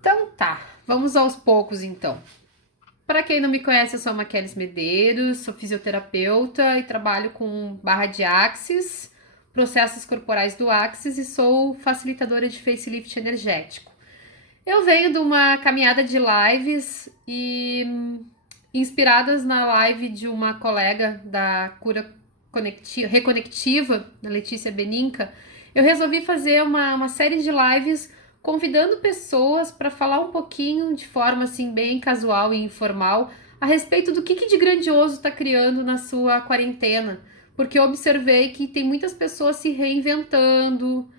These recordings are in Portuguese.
Então tá, vamos aos poucos então. Para quem não me conhece, eu sou a Maqueles Medeiros, sou fisioterapeuta e trabalho com barra de Axis, processos corporais do Axis e sou facilitadora de facelift energético. Eu venho de uma caminhada de lives e inspiradas na live de uma colega da cura reconectiva, da Letícia Beninca, eu resolvi fazer uma série de lives convidando pessoas para falar um pouquinho de forma assim bem casual e informal a respeito do que de grandioso está criando na sua quarentena, porque eu observei que tem muitas pessoas se reinventando,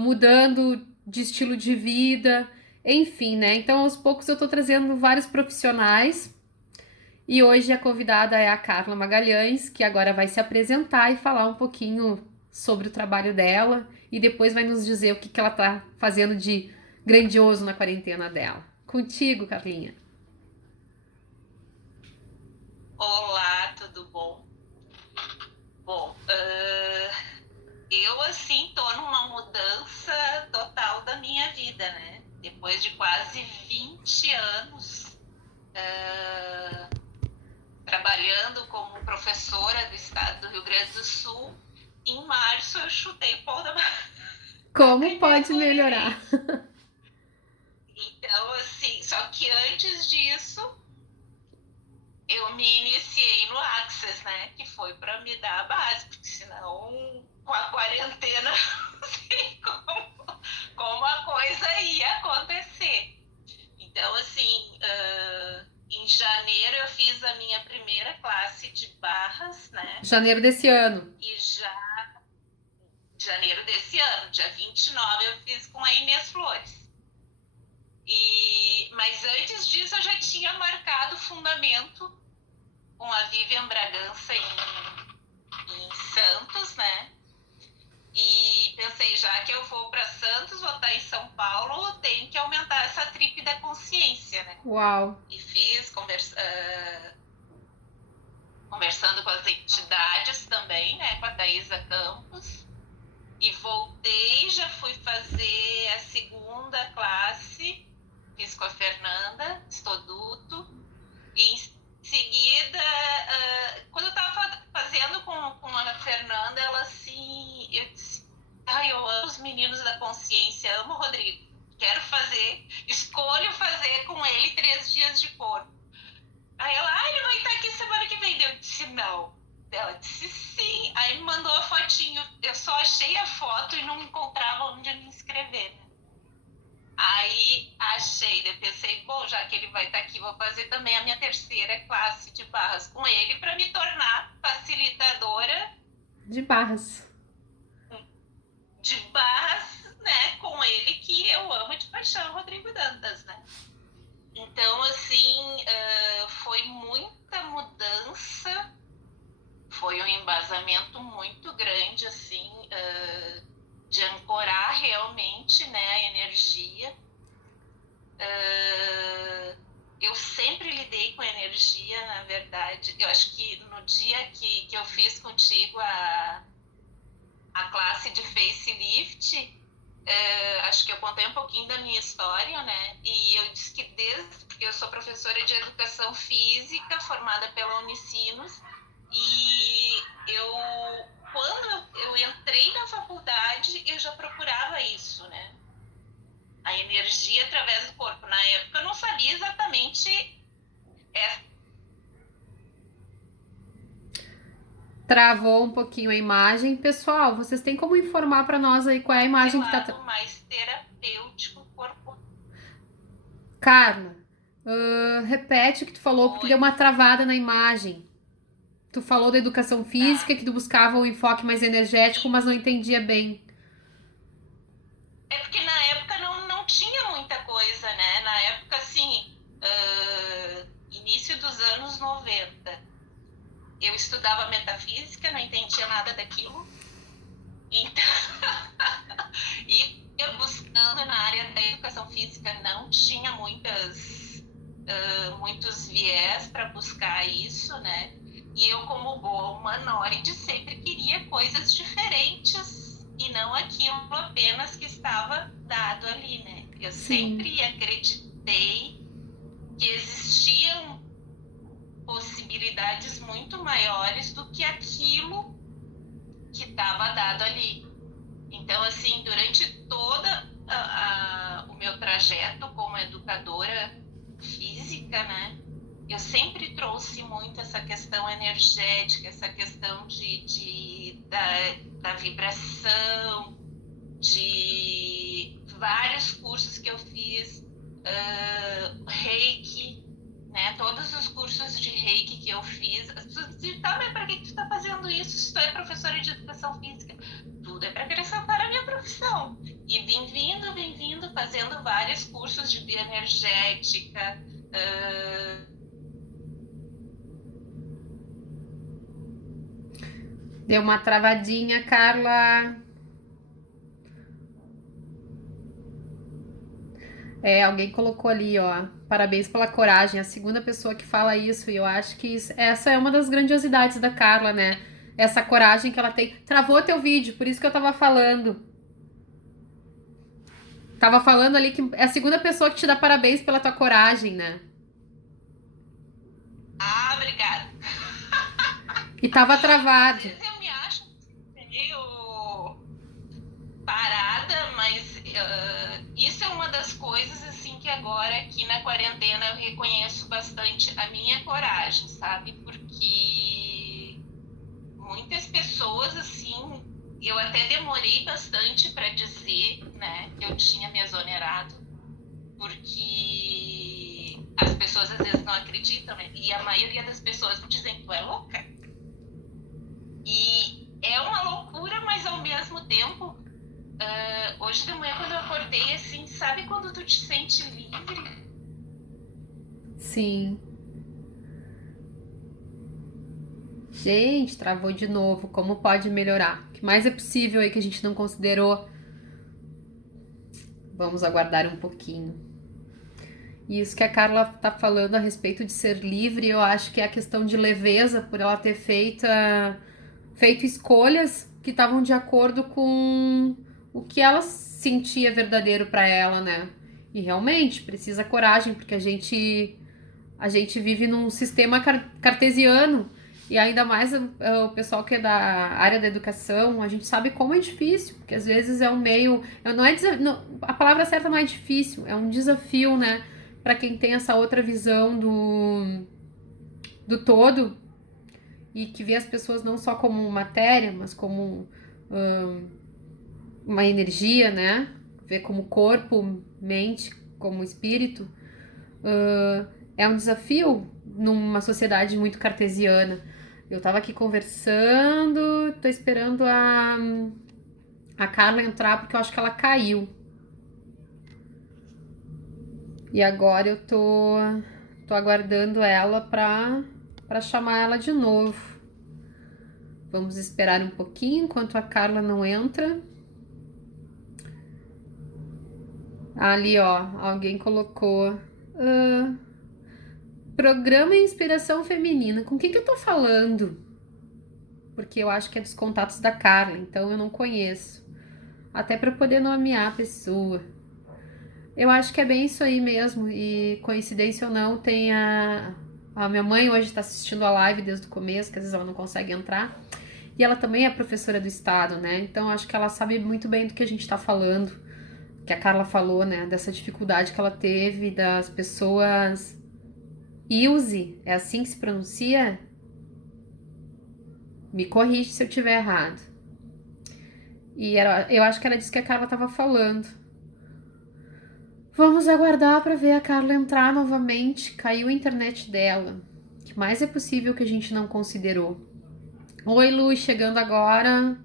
mudando de estilo de vida, enfim, né? Então, aos poucos eu tô trazendo vários profissionais e hoje a convidada é a Carla Magalhães, que agora vai se apresentar e falar um pouquinho sobre o trabalho dela e depois vai nos dizer o que ela tá fazendo de grandioso na quarentena dela. Contigo, Carlinha. Olá, tudo bom? Bom, eu assim tô numa mudança total da minha vida, né? Depois de quase 20 anos trabalhando como professora do estado do Rio Grande do Sul, em março eu chutei o pau da barraca Como e pode mergulhei. melhorar? Então, assim, só que antes disso eu me iniciei no Access, né? Que foi para me dar a base, porque senão com a quarentena não sei como a coisa ia acontecer. Então, assim, em janeiro eu fiz a minha primeira classe de barras, né? Janeiro desse ano. E já janeiro desse ano, dia 29, eu fiz com a Inês Flores. Mas antes disso eu já tinha marcado o fundamento com a Vivian Bragança em Santos, né? E pensei, já que eu vou para Santos, vou estar em São Paulo, tem que aumentar essa trip da consciência, né? Uau. E fiz conversando com as entidades também, né? Com a Thaisa Campos. E voltei, já fui fazer a segunda classe, fiz com a Fernanda Stoduto. E em seguida, quando eu estava fazendo com a Fernanda, ela assim, eu disse, eu amo os meninos da consciência, amo o Rodrigo, quero fazer, escolho fazer com ele 3 dias de corpo. Aí ela, ele vai estar aqui semana que vem. Eu disse, não. Ela disse, sim. Aí me mandou a fotinho, eu só achei a foto e não encontrava onde me inscrever, né? Aí achei, eu pensei, bom, já que ele vai estar aqui, vou fazer também a minha terceira classe de barras com ele para me tornar facilitadora De barras. de barras, né, com ele que eu amo de paixão, Rodrigo Dantas, né? Então, assim, foi muita mudança, foi um embasamento muito grande, assim, de ancorar realmente, né, a energia. Eu sempre lidei com energia, na verdade. Eu acho que no dia que eu fiz contigo a classe de facelift, acho que eu contei um pouquinho da minha história, né? E eu disse que porque eu sou professora de educação física, formada pela Unicinos, e quando eu entrei na faculdade, eu já procurava isso, né? A energia através do corpo. Na época eu não sabia exatamente Travou um pouquinho a imagem. Pessoal, vocês têm como informar para nós aí qual é a esse imagem que tá. lado mais terapêutico corporal. Carla, repete o que tu falou, porque deu Oi. uma travada na imagem. Tu falou da educação Tá. física, que tu buscava um enfoque mais energético, mas não entendia bem. É porque na época não tinha muita coisa, né? Na época, assim, início dos anos 90, eu estudava metafísica, não entendia nada daquilo. Então, e eu buscando na área da educação física, não tinha muitos viés para buscar isso, né? E eu, como boa humanoide, sempre queria coisas diferentes e não aquilo apenas que estava dado ali, né? Eu Sim. sempre acreditei que existiam possibilidades muito maiores do que aquilo que estava dado ali. Então, assim, durante toda o meu trajeto como educadora física, né, eu sempre trouxe muito essa questão energética, essa questão da vibração, de vários cursos que eu fiz, reiki, né? Todos os cursos de reiki que eu fiz. As pessoas dizem, tá, mas para que tu está fazendo isso se tu é professora de educação física? Tudo é para acrescentar a minha profissão. E vim vindo, fazendo vários cursos de bioenergética. Deu uma travadinha, Carla. Alguém colocou ali, ó. Parabéns pela coragem. A segunda pessoa que fala isso, e eu acho que essa é uma das grandiosidades da Carla, né? Essa coragem que ela tem. Travou teu vídeo, por isso que eu tava falando. Tava falando ali que é a segunda pessoa que te dá parabéns pela tua coragem, né? Obrigada. E tava Às travado. vezes eu me acho meio parada, mas isso é uma das coisas assim que agora aqui na quarentena eu reconheço bastante a minha coragem, sabe? Porque muitas pessoas assim, eu até demorei bastante para dizer, né, que eu tinha me exonerado, porque as pessoas às vezes não acreditam, né? E a maioria das pessoas me dizem, tu é louca. E é uma loucura, mas ao mesmo tempo, hoje de manhã quando eu acordei, assim, sabe quando tu te sente livre? Sim. Gente, travou de novo. Como pode melhorar? O que mais é possível aí que a gente não considerou? Vamos aguardar um pouquinho. E isso que a Carla tá falando a respeito de ser livre, eu acho que é a questão de leveza, por ela ter feito escolhas que estavam de acordo com o que ela sentia verdadeiro para ela, né? E realmente precisa coragem, porque a gente vive num sistema cartesiano e ainda mais o pessoal que é da área da educação, a gente sabe como é difícil, porque às vezes é um meio, não é não, a palavra certa não é difícil, é um desafio, né, para quem tem essa outra visão do todo e que vê as pessoas não só como matéria, mas como uma energia, né? Vê como corpo, mente, como espírito. É um desafio numa sociedade muito cartesiana. Eu tava aqui conversando, tô esperando a Carla entrar porque eu acho que ela caiu. E agora eu tô aguardando ela pra chamar ela de novo. Vamos esperar um pouquinho enquanto a Carla não entra. Ali, ó, alguém colocou. "Ah, programa Inspiração Feminina. Com quem que eu tô falando? Porque eu acho que é dos contatos da Carla, então eu não conheço. Até para poder nomear a pessoa. Eu acho que é bem isso aí mesmo. E coincidência ou não, tem a minha mãe hoje está assistindo a live desde o começo, que às vezes ela não consegue entrar. E ela também é professora do estado, né? Então acho que ela sabe muito bem do que a gente está falando. Que a Carla falou, né? Dessa dificuldade que ela teve das pessoas. Ilse, é assim que se pronuncia? Me corrige se eu estiver errado. Eu acho que era disso que a Carla estava falando. Vamos aguardar para ver a Carla entrar novamente. Caiu a internet dela. O que mais é possível que a gente não considerou? Oi, Lu, chegando agora.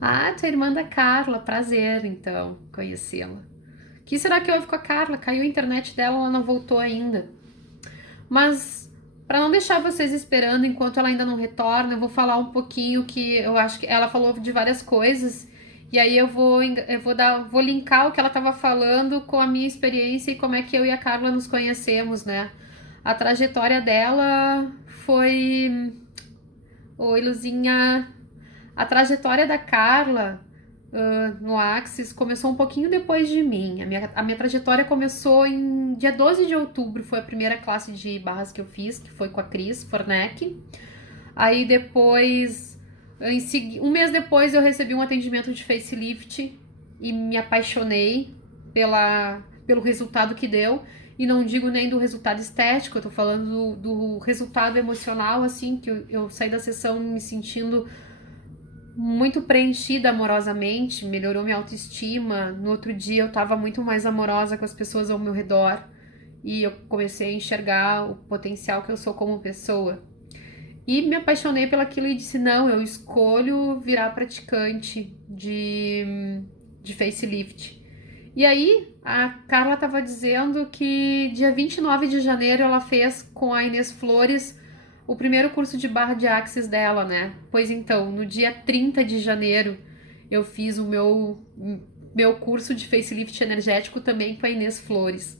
Ah, tua irmã da Carla. Prazer, então, conhecê-la. O que será que houve com a Carla? Caiu a internet dela, ela não voltou ainda. Mas para não deixar vocês esperando enquanto ela ainda não retorna, eu vou falar um pouquinho que eu acho que ela falou de várias coisas. E aí vou linkar o que ela estava falando com a minha experiência e como é que eu e a Carla nos conhecemos, né? A trajetória dela foi. Oi, Luzinha. A trajetória da Carla no Axis começou um pouquinho depois de mim. A minha trajetória começou em dia 12 de outubro, foi a primeira classe de barras que eu fiz, que foi com a Cris Forneck. Aí depois, um mês depois, eu recebi um atendimento de facelift e me apaixonei pelo resultado que deu. E não digo nem do resultado estético, eu tô falando do resultado emocional, assim, que eu saí da sessão me sentindo muito preenchida amorosamente, melhorou minha autoestima. No outro dia eu tava muito mais amorosa com as pessoas ao meu redor e eu comecei a enxergar o potencial que eu sou como pessoa. E me apaixonei pelaquilo e disse: não, eu escolho virar praticante de facelift. E aí, a Carla estava dizendo que dia 29 de janeiro ela fez com a Inês Flores o primeiro curso de barra de axis dela, né? Pois então, no dia 30 de janeiro eu fiz o meu curso de facelift energético também com a Inês Flores.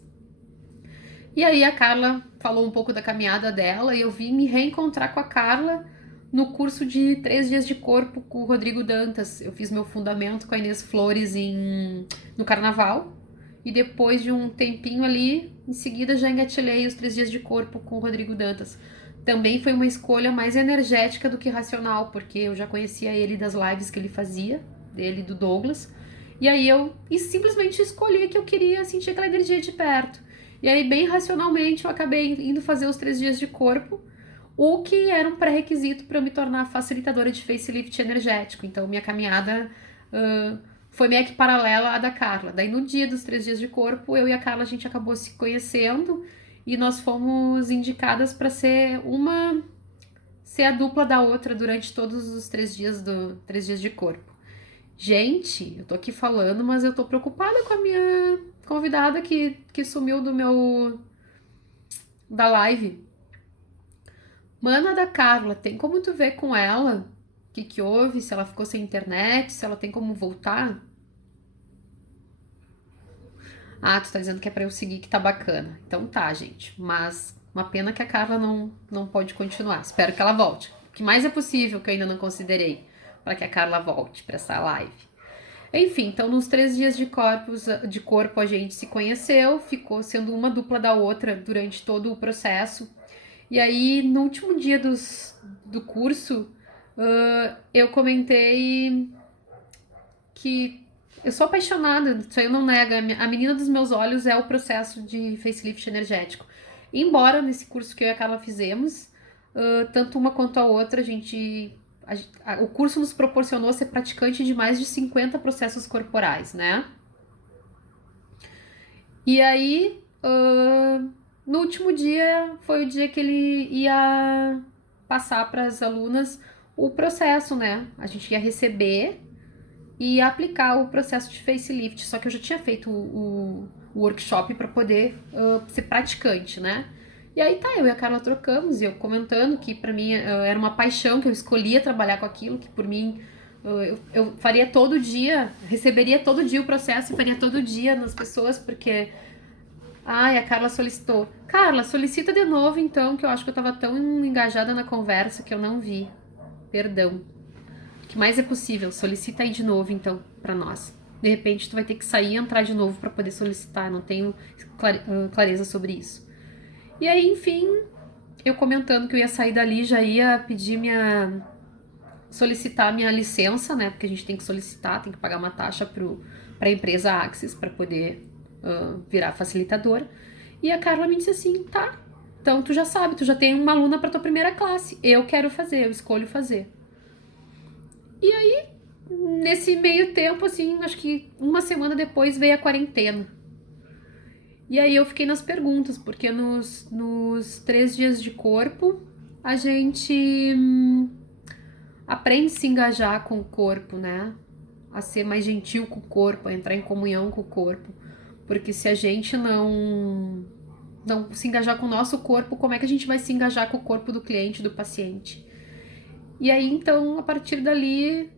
E aí a Carla falou um pouco da caminhada dela e eu vim me reencontrar com a Carla no curso de 3 dias de corpo com o Rodrigo Dantas. Eu fiz meu fundamento com a Inês Flores no carnaval e depois de um tempinho ali, em seguida já engatilhei os 3 dias de corpo com o Rodrigo Dantas. Também foi uma escolha mais energética do que racional, porque eu já conhecia ele das lives que ele fazia, dele e do Douglas. E aí eu simplesmente escolhi que eu queria sentir aquela energia de perto. E aí, bem racionalmente, eu acabei indo fazer os 3 dias de corpo, o que era um pré-requisito para eu me tornar facilitadora de facelift energético. Então, minha caminhada foi meio que paralela à da Carla. Daí, no dia dos 3 dias de corpo, eu e a Carla, a gente acabou se conhecendo e nós fomos indicadas para ser a dupla da outra durante todos os 3 dias de corpo. Gente, eu tô aqui falando, mas eu tô preocupada com a minha convidada que sumiu da live. Mana da Carla, tem como tu ver com ela o que houve, se ela ficou sem internet, se ela tem como voltar? Ah, tu tá dizendo que é pra eu seguir, que tá bacana. Então tá, gente. Mas uma pena que a Carla não pode continuar. Espero que ela volte. O que mais é possível que eu ainda não considerei para que a Carla volte para essa live. Enfim, então nos 3 dias de corpo a gente se conheceu, ficou sendo uma dupla da outra durante todo o processo. E aí, no último dia do curso, eu comentei que eu sou apaixonada, isso aí eu não nego, a menina dos meus olhos é o processo de facelift energético. Embora nesse curso que eu e a Carla fizemos, tanto uma quanto a outra, o curso nos proporcionou ser praticante de mais de 50 processos corporais, né? E aí, no último dia, foi o dia que ele ia passar para as alunas o processo, né? A gente ia receber e aplicar o processo de facelift. Só que eu já tinha feito o workshop para poder ser praticante, né? E aí tá, eu e a Carla trocamos e eu comentando que pra mim era uma paixão, que eu escolhia trabalhar com aquilo, que por mim eu faria todo dia, receberia todo dia o processo e faria todo dia nas pessoas, porque. Ai, a Carla solicitou. Carla, solicita de novo então, que eu acho que eu tava tão engajada na conversa que eu não vi. Perdão. O que mais é possível? Solicita aí de novo então pra nós. De repente tu vai ter que sair e entrar de novo pra poder solicitar, não tenho clareza sobre isso. E aí, enfim, eu comentando que eu ia sair dali, já ia pedir solicitar minha licença, né? Porque a gente tem que solicitar, tem que pagar uma taxa pra empresa Axis para poder virar facilitadora. E a Carla me disse assim: tá, então tu já sabe, tu já tem uma aluna para tua primeira classe. Eu quero fazer, eu escolho fazer. E aí, nesse meio tempo, assim, acho que uma semana depois veio a quarentena. E aí eu fiquei nas perguntas, porque nos 3 dias de corpo a gente aprende a se engajar com o corpo, né? A ser mais gentil com o corpo, a entrar em comunhão com o corpo. Porque se a gente não se engajar com o nosso corpo, como é que a gente vai se engajar com o corpo do cliente, do paciente? E aí, então, a partir dali,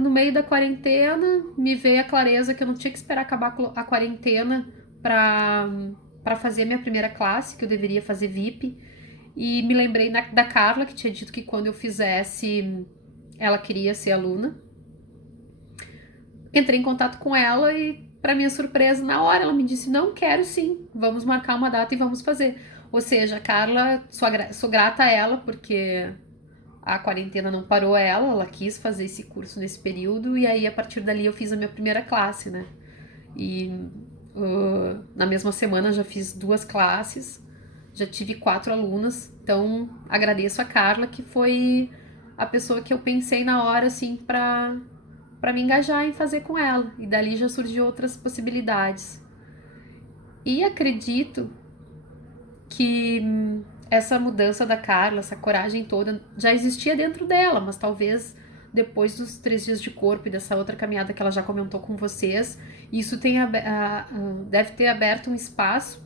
no meio da quarentena, me veio a clareza que eu não tinha que esperar acabar a quarentena para fazer minha primeira classe, que eu deveria fazer VIP. E me lembrei da Carla, que tinha dito que quando eu fizesse, ela queria ser aluna. Entrei em contato com ela e, para minha surpresa, na hora ela me disse: não, quero sim, vamos marcar uma data e vamos fazer. Ou seja, a Carla, sou grata a ela porque a quarentena não parou ela quis fazer esse curso nesse período e aí a partir dali eu fiz a minha primeira classe, né? E na mesma semana já fiz 2 classes, já tive 4 alunas, então agradeço a Carla que foi a pessoa que eu pensei na hora assim para me engajar em fazer com ela e dali já surgiu outras possibilidades. E acredito que essa mudança da Carla, essa coragem toda, já existia dentro dela, mas talvez depois dos 3 dias de corpo e dessa outra caminhada que ela já comentou com vocês, isso deve ter aberto um espaço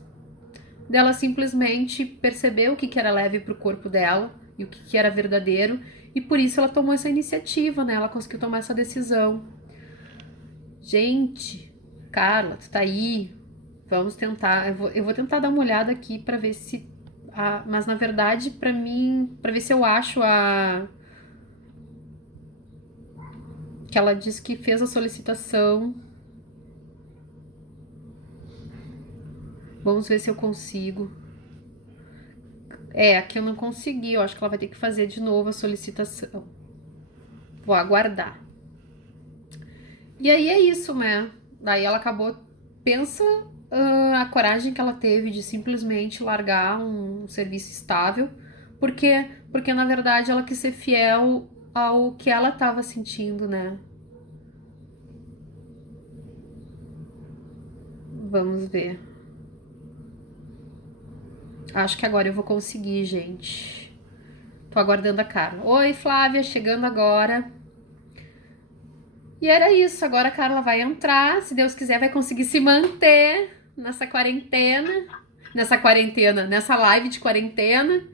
dela simplesmente perceber o que era leve para o corpo dela e o que era verdadeiro, e por isso ela tomou essa iniciativa, né? Ela conseguiu tomar essa decisão. Gente, Carla, tu tá aí? Vamos tentar. Eu vou tentar dar uma olhada aqui para ver se. Mas na verdade, para mim, para ver se eu acho a. Que ela disse que fez a solicitação. Vamos ver se eu consigo. Aqui eu não consegui. Eu acho que ela vai ter que fazer de novo a solicitação. Vou aguardar. E aí é isso, né? Daí ela acabou. Pensa a coragem que ela teve de simplesmente largar um serviço estável, porque na verdade ela quis ser fiel ao que ela estava sentindo, né? Vamos ver. Acho que agora eu vou conseguir, gente. Tô aguardando a Carla. Oi, Flávia, chegando agora. E era isso, agora a Carla vai entrar, se Deus quiser vai conseguir se manter nessa quarentena, nessa live de quarentena.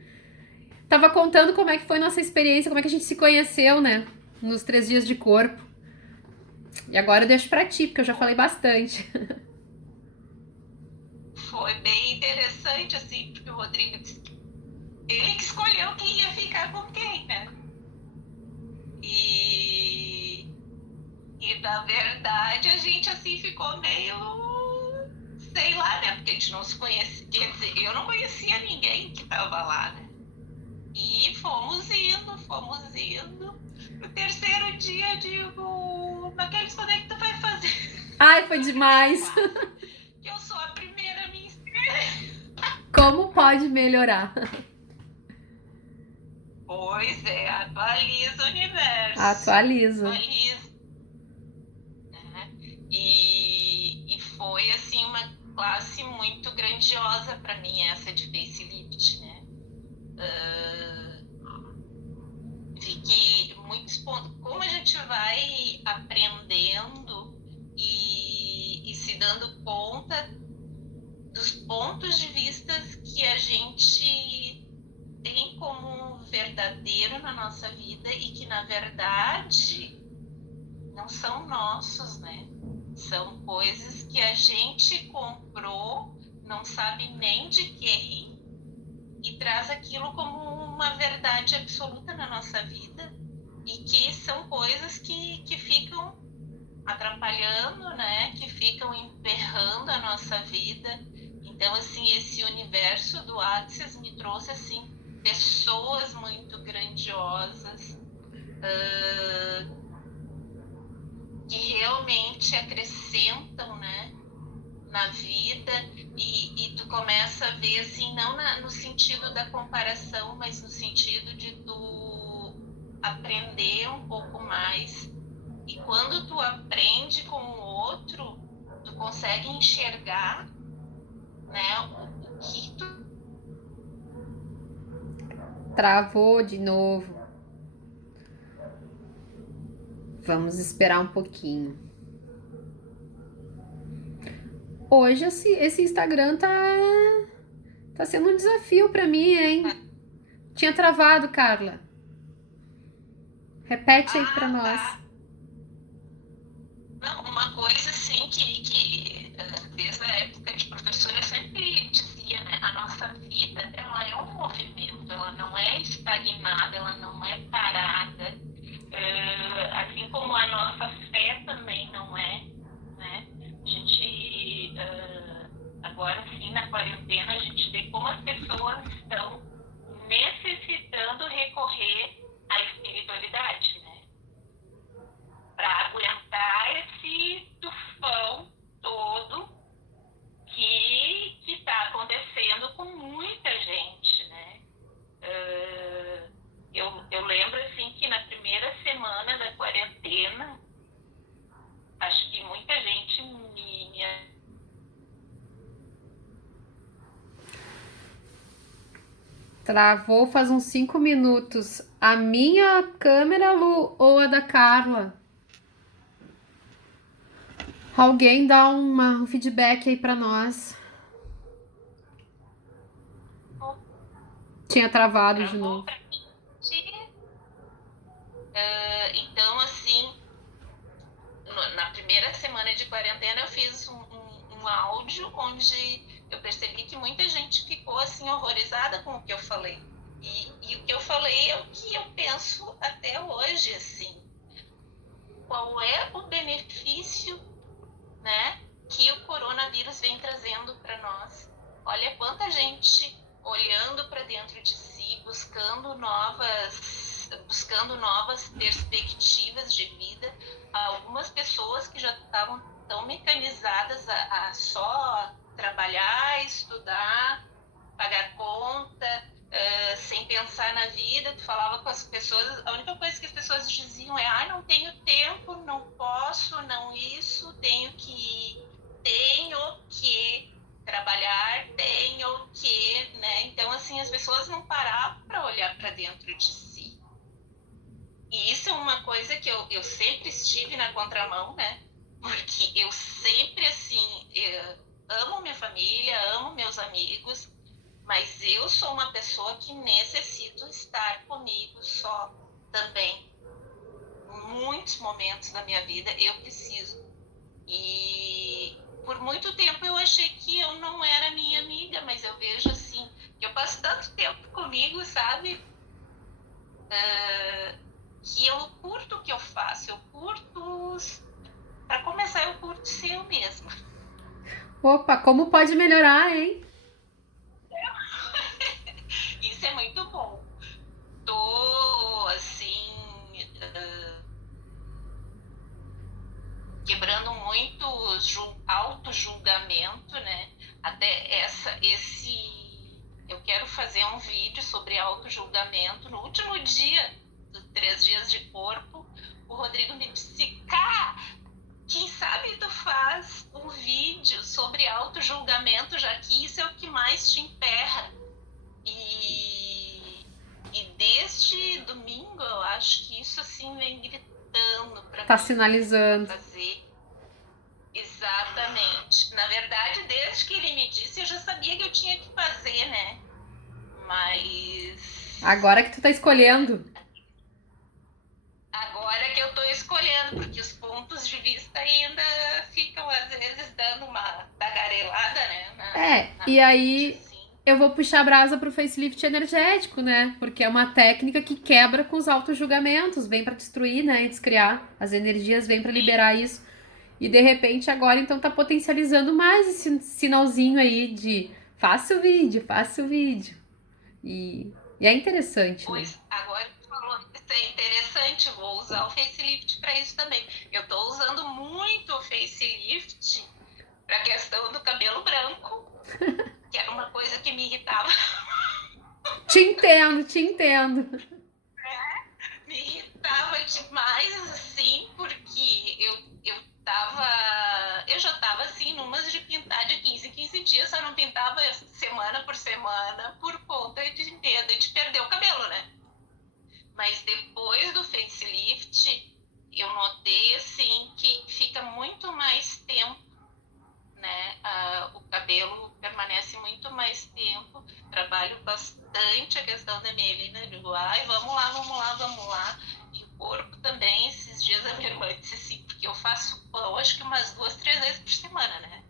Tava contando como é que foi nossa experiência, como é que a gente se conheceu, né? Nos 3 dias de corpo. E agora eu deixo pra ti, porque eu já falei bastante. Foi bem interessante, assim, porque o Rodrigo disse ele que escolheu quem ia ficar com quem, né? E na verdade a gente assim ficou meio, sei lá, né? Porque a gente não se conhecia, quer dizer, eu não conhecia ninguém que tava lá, né? E fomos indo. No terceiro dia eu digo, Maqueles, quando é que tu vai fazer? Ai, foi demais. Que eu sou a primeira a me inscrever. Como pode melhorar? Pois é, atualiza o universo. Atualiza. Né? E foi assim uma classe muito grandiosa para mim, essa de facelift, né? Vi que muitos pontos, como a gente vai aprendendo e se dando conta dos pontos de vista que a gente tem como verdadeiro na nossa vida e que na verdade não são nossos, né? São coisas que a gente comprou, não sabe nem de quem, e traz aquilo como uma verdade absoluta na nossa vida, e que são coisas que ficam atrapalhando, né? Que ficam emperrando a nossa vida. Então, assim, esse universo do Axis me trouxe, assim, pessoas muito grandiosas, que realmente acrescentam, né, na vida, e tu começa a ver, assim, não no sentido da comparação, mas no sentido de tu aprender um pouco mais. E quando tu aprende com o outro, tu consegue enxergar, né, o que tu... Travou de novo. Vamos esperar um pouquinho. Hoje esse Instagram tá sendo um desafio pra mim, hein? Tinha travado, Carla. Repete aí pra nós. Tá. Não, uma coisa assim que desde a época de professora eu sempre dizia, né? A nossa vida, ela é um movimento, ela não é estagnada, ela não é parada. Assim como a nossa fé também não é Travou faz uns 5 minutos. A minha câmera, Lu, ou a da Carla? Alguém dá um feedback aí pra nós. Tinha travado de Travou novo. pra mim. Então, assim, na primeira semana de quarentena eu fiz um áudio onde eu percebi que muita gente ficou assim horrorizada com o que eu falei. E o que eu falei é o que eu penso até hoje, assim. Qual é o benefício, né, que o coronavírus vem trazendo para nós? Olha quanta gente olhando para dentro de si, buscando novas perspectivas de vida. Algumas pessoas que já estavam tão mecanizadas a só trabalhar, estudar, pagar conta, sem pensar na vida. Tu falava com as pessoas, a única coisa que as pessoas diziam é: não tenho tempo, não posso, não isso, tenho que trabalhar, tenho que, né? Então, assim, as pessoas não paravam para olhar para dentro de si. E isso é uma coisa que eu sempre estive na contramão, né? Porque eu sempre, assim, amo minha família, amo meus amigos, mas eu sou uma pessoa que necessito estar comigo só também. Em muitos momentos da minha vida eu preciso. E por muito tempo eu achei que eu não era minha amiga, mas eu vejo assim, que eu passo tanto tempo comigo, sabe? Que eu curto o que eu faço, eu curto. Para começar, eu curto ser eu mesma. Opa, como pode melhorar, hein? Isso é muito bom. Tô, assim, quebrando muito auto-julgamento, né? Até esse. Eu quero fazer um vídeo sobre auto-julgamento. No último dia dos 3 dias de corpo, o Rodrigo me disse: Cá, quem sabe tu faz um vídeo sobre auto-julgamento, já que isso é o que mais te emperra. E desde domingo, eu acho que isso assim vem gritando para Tá mim sinalizando. fazer. Exatamente. Na verdade, desde que ele me disse, eu já sabia que eu tinha que fazer, né? Mas Agora que tu tá escolhendo. agora que eu tô escolhendo, porque os pontos de vista ainda ficam, às vezes, dando uma tagarelada, né? Na E mente, aí assim. eu vou puxar a brasa pro facelift energético, né? Porque é uma técnica que quebra com os auto-julgamentos, vem pra destruir, né? E descriar. As energias vêm pra liberar isso. E de repente agora então tá potencializando mais esse sinalzinho aí de faça o vídeo, faça o vídeo. E é interessante, né? Pois, agora que tu falou, isso é interessante, vou usar o facelift para isso também. Eu tô usando muito o facelift para a questão do cabelo branco, que era uma coisa que me irritava. Te entendo, te entendo. Me irritava demais, assim, porque eu já tava assim, numas de pintar de 15 em 15 dias, só não pintava semana por semana por conta de medo de perder o cabelo, né? Mas depois do facelift, eu notei, assim, que fica muito mais tempo, né? O cabelo permanece muito mais tempo. Trabalho bastante a questão da mielina. Digo, ai, vamos lá, vamos lá, vamos lá. E o corpo também. Esses dias a minha irmã disse assim, porque eu faço pão, acho que umas 2, 3 vezes por semana, né?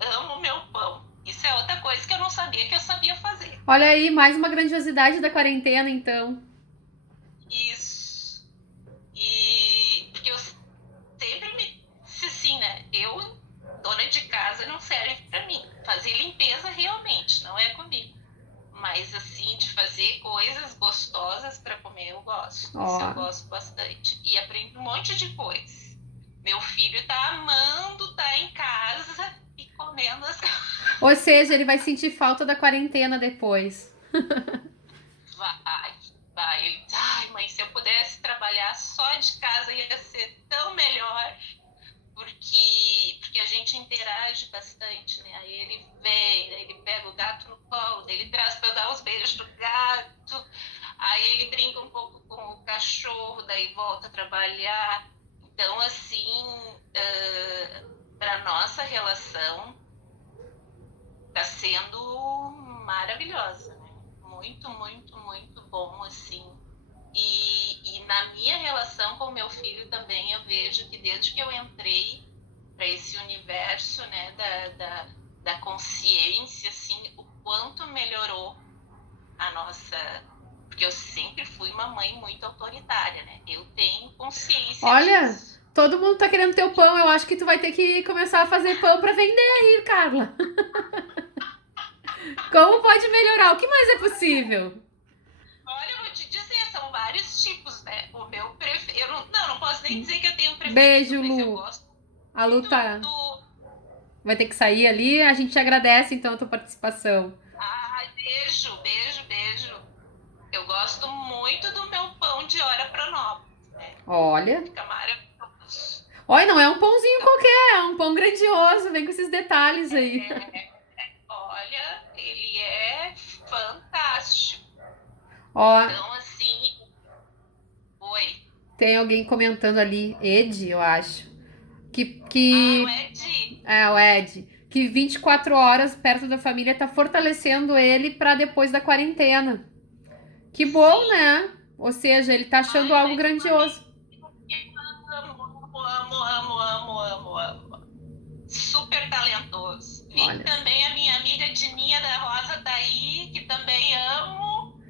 Amo meu pão. Isso é outra coisa que eu não sabia que eu sabia fazer. Olha aí, mais uma grandiosidade da quarentena, então. Isso. E porque eu sempre me disse assim, né? Eu, dona de casa, não serve para mim. Fazer limpeza realmente não é comigo. Mas assim, de fazer coisas gostosas para comer, eu gosto. Isso eu Ó. gosto bastante. E aprendo um monte de coisas. Meu filho tá amando, tá em casa e comendo as coisas. Ou seja, ele vai sentir falta da quarentena depois. Vai, vai. Ele, ai, mãe, se eu pudesse trabalhar só de casa ia ser tão melhor. Porque a gente interage bastante, né? Aí ele vem, daí ele pega o gato no colo, daí ele traz para eu dar os beijos pro gato, aí ele brinca um pouco com o cachorro, daí volta a trabalhar. Então, assim, para nossa relação, está sendo maravilhosa, né? Muito, muito, muito bom, assim. E na minha relação com o meu filho também eu vejo que desde que eu entrei para esse universo, né, da consciência, assim, o quanto melhorou a nossa... Porque eu sempre fui uma mãe muito autoritária, né? Eu tenho consciência Olha, disso. todo mundo tá querendo teu pão. Eu acho que tu vai ter que começar a fazer pão para vender aí, Carla. Como pode melhorar? O que mais é possível? Olha, eu vou te dizer, são vários tipos, né? O meu preferido... não posso nem dizer que eu tenho um preferido, Beijo, mas eu Lu. gosto A Lu tá... do... vai ter que sair ali. A gente agradece então a tua participação. Beijo, beijo, beijo. Eu gosto muito do meu pão de hora Pronópolis, né? Olha. Fica maravilhoso. Olha, não é um pãozinho qualquer, é um pão grandioso. Vem com esses detalhes aí. Olha, ele é fantástico. Ó, Então, assim... Oi. tem alguém comentando ali, Ed, eu acho. Não Que é de... é o Ed. Que 24 horas perto da família tá fortalecendo ele pra depois da quarentena. Que bom, né? Ou seja, ele tá achando algo grandioso. Amo, amo, amo, amo, amo, amo. Super talentoso. Vi Olha, também a minha amiga Dininha da Rosa tá aí, que também amo,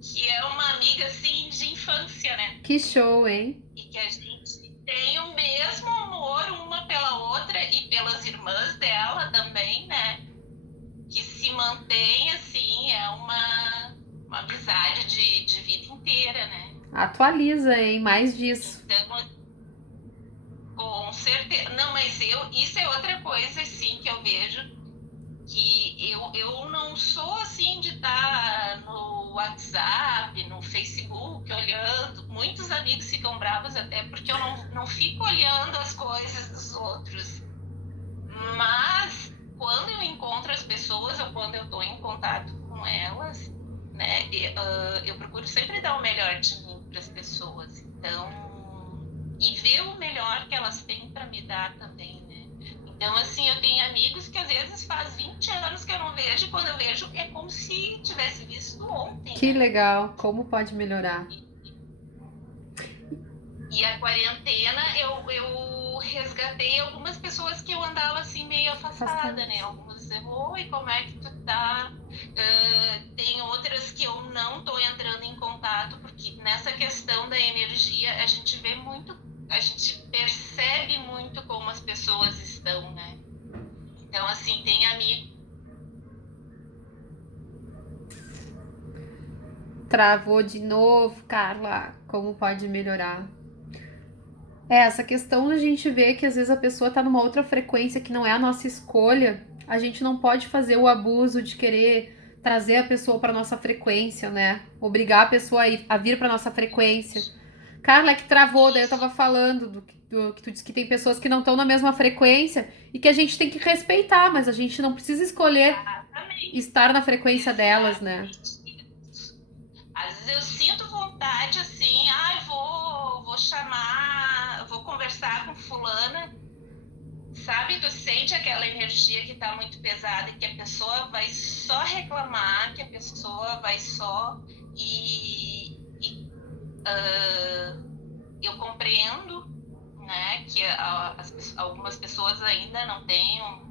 que é uma amiga assim de infância, né? que show, hein? E que a gente tem o mesmo amor uma pela outra e pelas irmãs dela também, né? Que se mantém assim, é uma amizade de vida inteira, né? Atualiza, hein? Mais disso. Então, com certeza. Não, mas isso é outra coisa, assim, que eu vejo, que eu não sou, assim, de estar no WhatsApp, no Facebook, olhando. Muitos amigos ficam bravos até porque eu não fico olhando as coisas dos outros. Mas, quando eu encontro as pessoas ou quando eu estou em contato com elas, né, eu procuro sempre dar o melhor de mim para as pessoas. Então, e ver o melhor que elas têm para me dar também, né? Então, assim, eu tenho amigos que às vezes faz 20 anos que eu não vejo, e quando eu vejo é como se tivesse visto ontem, Que né? legal. Como pode melhorar? E a quarentena, eu resgatei algumas pessoas que eu andava assim meio afastada, né? Algumas diziam, oi, como é que tu tá? Tem outras que eu não tô entrando em contato, porque nessa questão da energia a gente vê muito, a gente percebe muito como as pessoas estão, né? Então, assim, tem amigo. Travou de novo, Carla. Como pode melhorar? Essa questão a gente vê que às vezes a pessoa tá numa outra frequência que não é a nossa escolha. A gente não pode fazer o abuso de querer trazer a pessoa para nossa frequência, né? Obrigar a pessoa a vir para nossa frequência. Carla, é que travou, daí eu tava falando do que tu disse que tem pessoas que não estão na mesma frequência e que a gente tem que respeitar, mas a gente não precisa escolher Exatamente. estar na frequência delas, né? Às vezes eu sinto vontade assim, vou chamar, vou conversar com fulana, sabe? Tu sente aquela energia que tá muito pesada e que a pessoa vai só reclamar, que a pessoa vai só eu compreendo, né, que algumas pessoas ainda não tenham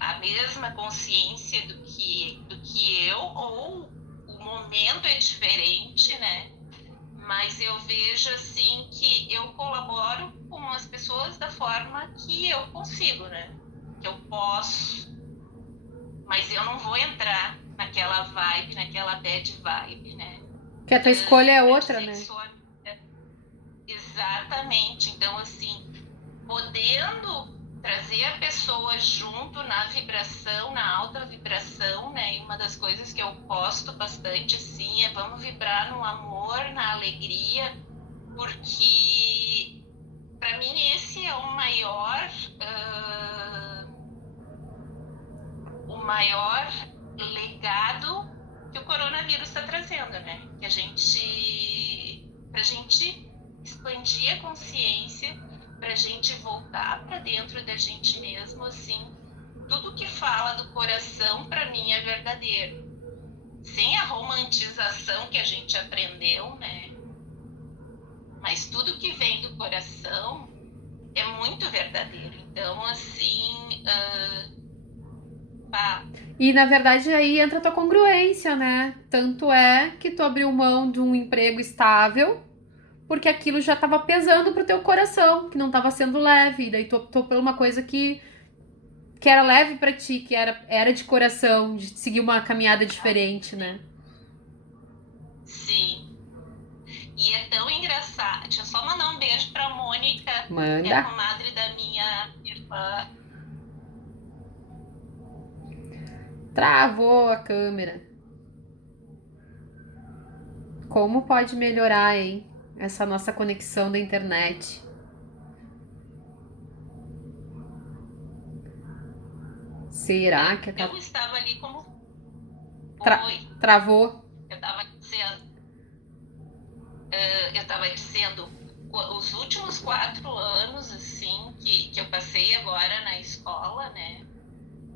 a mesma consciência do que eu, ou o momento é diferente, né? Mas eu vejo assim que eu colaboro com as pessoas da forma que eu consigo, né? Que eu posso, mas eu não vou entrar naquela vibe, naquela bad vibe, né? Que a tua escolha é outra, né? Exatamente. Então, assim, podendo trazer a pessoa junto na vibração, na alta vibração, né? E uma das coisas que eu gosto bastante, assim, é vamos vibrar no amor, na alegria, porque para mim esse é o maior maior legado que o coronavírus está trazendo, né? Que pra gente expandir a consciência, pra gente voltar para dentro da gente mesmo, assim, tudo que fala do coração para mim é verdadeiro. Sem a romantização que a gente aprendeu, né? Mas tudo que vem do coração é muito verdadeiro. Então, assim, E na verdade aí entra a tua congruência, né? Tanto é que tu abriu mão de um emprego estável, porque aquilo já estava pesando pro teu coração, que não estava sendo leve. E daí tu optou por uma coisa que era leve pra ti, que era de coração, de seguir uma caminhada diferente, né? sim. E é tão engraçado. Deixa eu só mandar um beijo pra Mônica, que é Manda. comadre da minha irmã. Travou a câmera. Como pode melhorar, hein? Essa nossa conexão da internet. Será que Eu estava ali como travou? Eu estava dizendo os últimos 4 anos, assim, que eu passei agora na escola, né?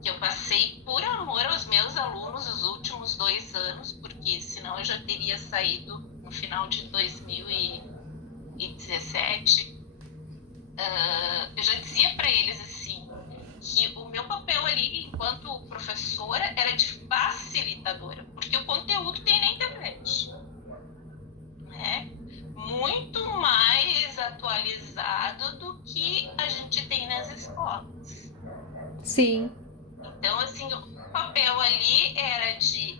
Que eu passei por amor aos meus alunos os últimos 2 anos, porque senão eu já teria saído no final de 2017. Eu já dizia para eles assim que o meu papel ali enquanto professora era de facilitadora, porque o conteúdo tem na internet, né? Muito mais atualizado do que a gente tem nas escolas. Sim. Então, assim, o papel ali era de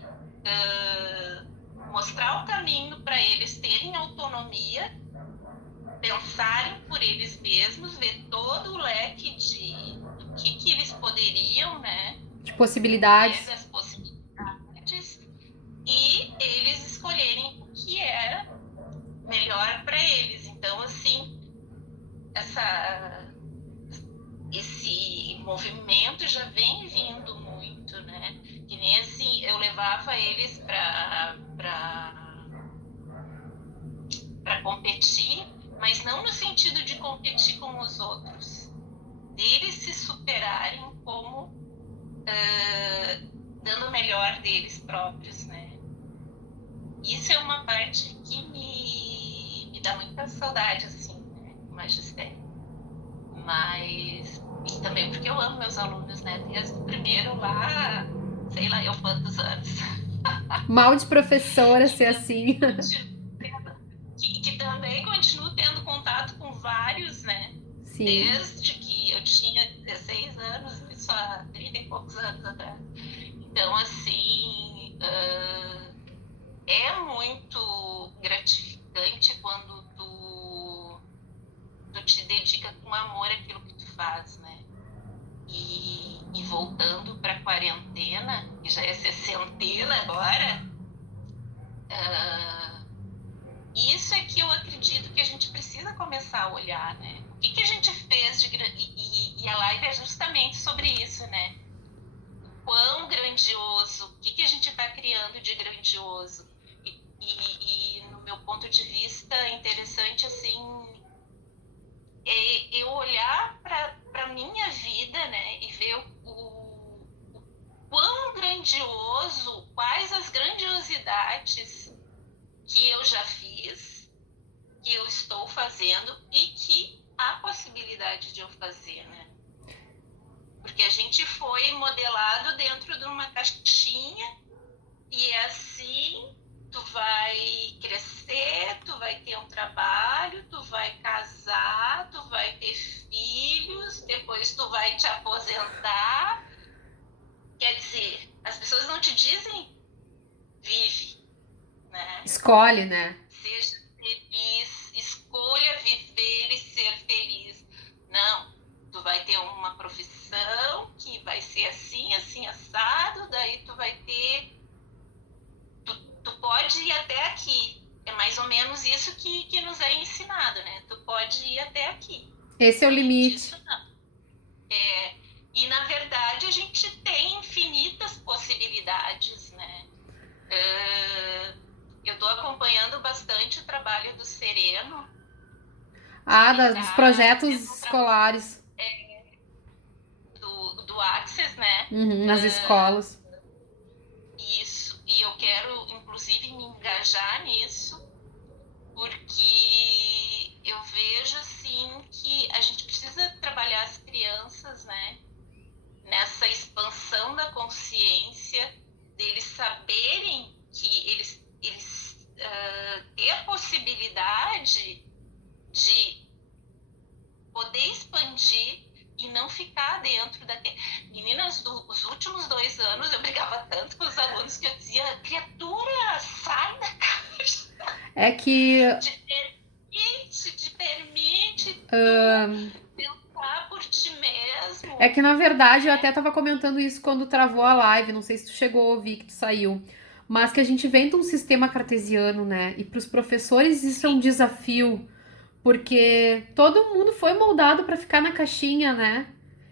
mostrar o caminho para eles terem autonomia, pensarem por eles mesmos, ver todo o leque do que eles poderiam, né? De possibilidades. Das possibilidades, e eles escolherem o que era melhor para eles. Então, assim, esse movimento já vem vindo muito, né? Que nem assim, eu levava eles para competir, mas não no sentido de competir com os outros, deles se superarem como dando o melhor deles próprios, né? Isso é uma parte que me dá muita saudade, assim, né? O magistério. Mas e também porque eu amo meus alunos, né? Desde o primeiro lá, sei lá eu quantos anos. Mal de professora ser assim. Que também continuo tendo contato com vários, né? Sim. Desde que eu tinha 16 anos, isso há 30 e poucos anos atrás. Então, assim, é muito gratificante quando tu te dedica com amor àquilo que tu faz, né? E voltando para a quarentena, que já é 60 agora, isso é que eu acredito que a gente precisa começar a olhar, né? O que a gente fez e a live é justamente sobre isso, né? O quão grandioso, o que a gente está criando de grandioso. E no meu ponto de vista, interessante, assim, eu olhar para a minha vida, né, e ver o quão grandioso, quais as grandiosidades que eu já fiz, que eu estou fazendo e que há possibilidade de eu fazer, né? Porque a gente foi modelado dentro de uma caixinha e assim tu vai crescer, tu vai ter um trabalho, tu vai casar, tu vai ter filhos, depois tu vai te aposentar. Quer dizer, as pessoas não te dizem vive, né? Escolhe, né? Seja feliz, escolha viver e ser feliz. Não, tu vai ter uma profissão que vai ser assim, assim, assado, daí tu vai ter... Tu pode ir até aqui. É mais ou menos isso que nos é ensinado, né? Tu pode ir até aqui. Esse é o limite. Disso, não. E, na verdade, a gente tem infinitas possibilidades, né? Eu estou acompanhando bastante o trabalho do Sereno, que ele Dos está projetos fazendo um trabalho escolares. do Access, né? Uhum, nas escolas. Isso, e eu quero, inclusive, me engajar nisso, porque eu vejo, assim, que a gente precisa trabalhar as crianças, né? Nessa expansão da consciência, deles saberem que eles têm a possibilidade de poder expandir e não ficar dentro daquele. Meninas, os últimos 2 anos eu brigava tanto com os alunos que eu dizia: criatura, sai da caixa, É que te permite tu pensar por ti É mesmo, que, na verdade, eu né? até tava comentando isso quando travou a live, não sei se tu chegou a ouvir que tu saiu, mas que a gente vem de um sistema cartesiano, né? E pros professores isso é um Sim, desafio, porque todo mundo foi moldado para ficar na caixinha, né?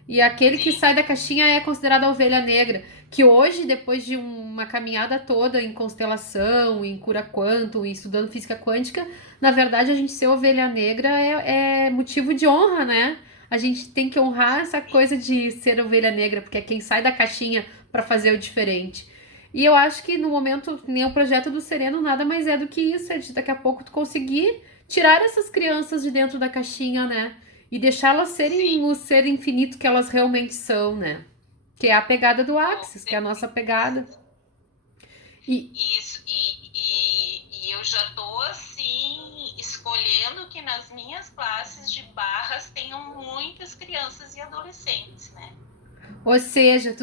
E aquele que sim, sai da caixinha é considerado a ovelha negra, que hoje, depois de uma caminhada toda em constelação, em cura quantum, e estudando física quântica, na verdade a gente ser ovelha negra é motivo de honra, né? A gente tem que honrar essa coisa de ser ovelha negra, porque é quem sai da caixinha para fazer o diferente. E eu acho que no momento, nem o projeto do Sereno nada mais é do que isso, é de daqui a pouco tu conseguir tirar essas crianças de dentro da caixinha, né? E deixá-las serem sim, o ser infinito que elas realmente são, né? Que é a pegada do com Axis, que é a nossa pegada. certeza. E, Isso, e eu já tô assim, escolhendo que nas minhas classes de barras tenham muitas crianças e adolescentes, né? ou seja,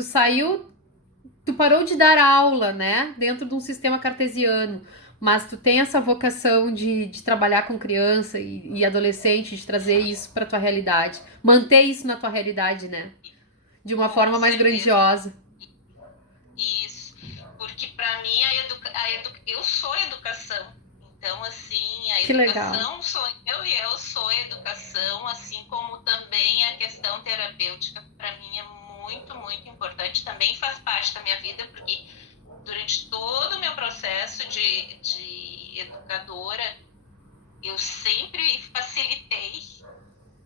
tu parou de dar aula, né? Dentro de um sistema cartesiano. Mas tu tem essa vocação de trabalhar com criança e adolescente, de trazer isso para tua realidade. Manter isso na tua realidade, né? De uma Com forma mais certeza. grandiosa. Isso, porque para mim eu sou educação. Então, assim, a Que legal. educação sou eu e eu sou a educação, assim como também a questão terapêutica para mim é muito, muito importante. Também faz parte da minha vida, porque durante todo o meu processo de educadora, eu sempre facilitei,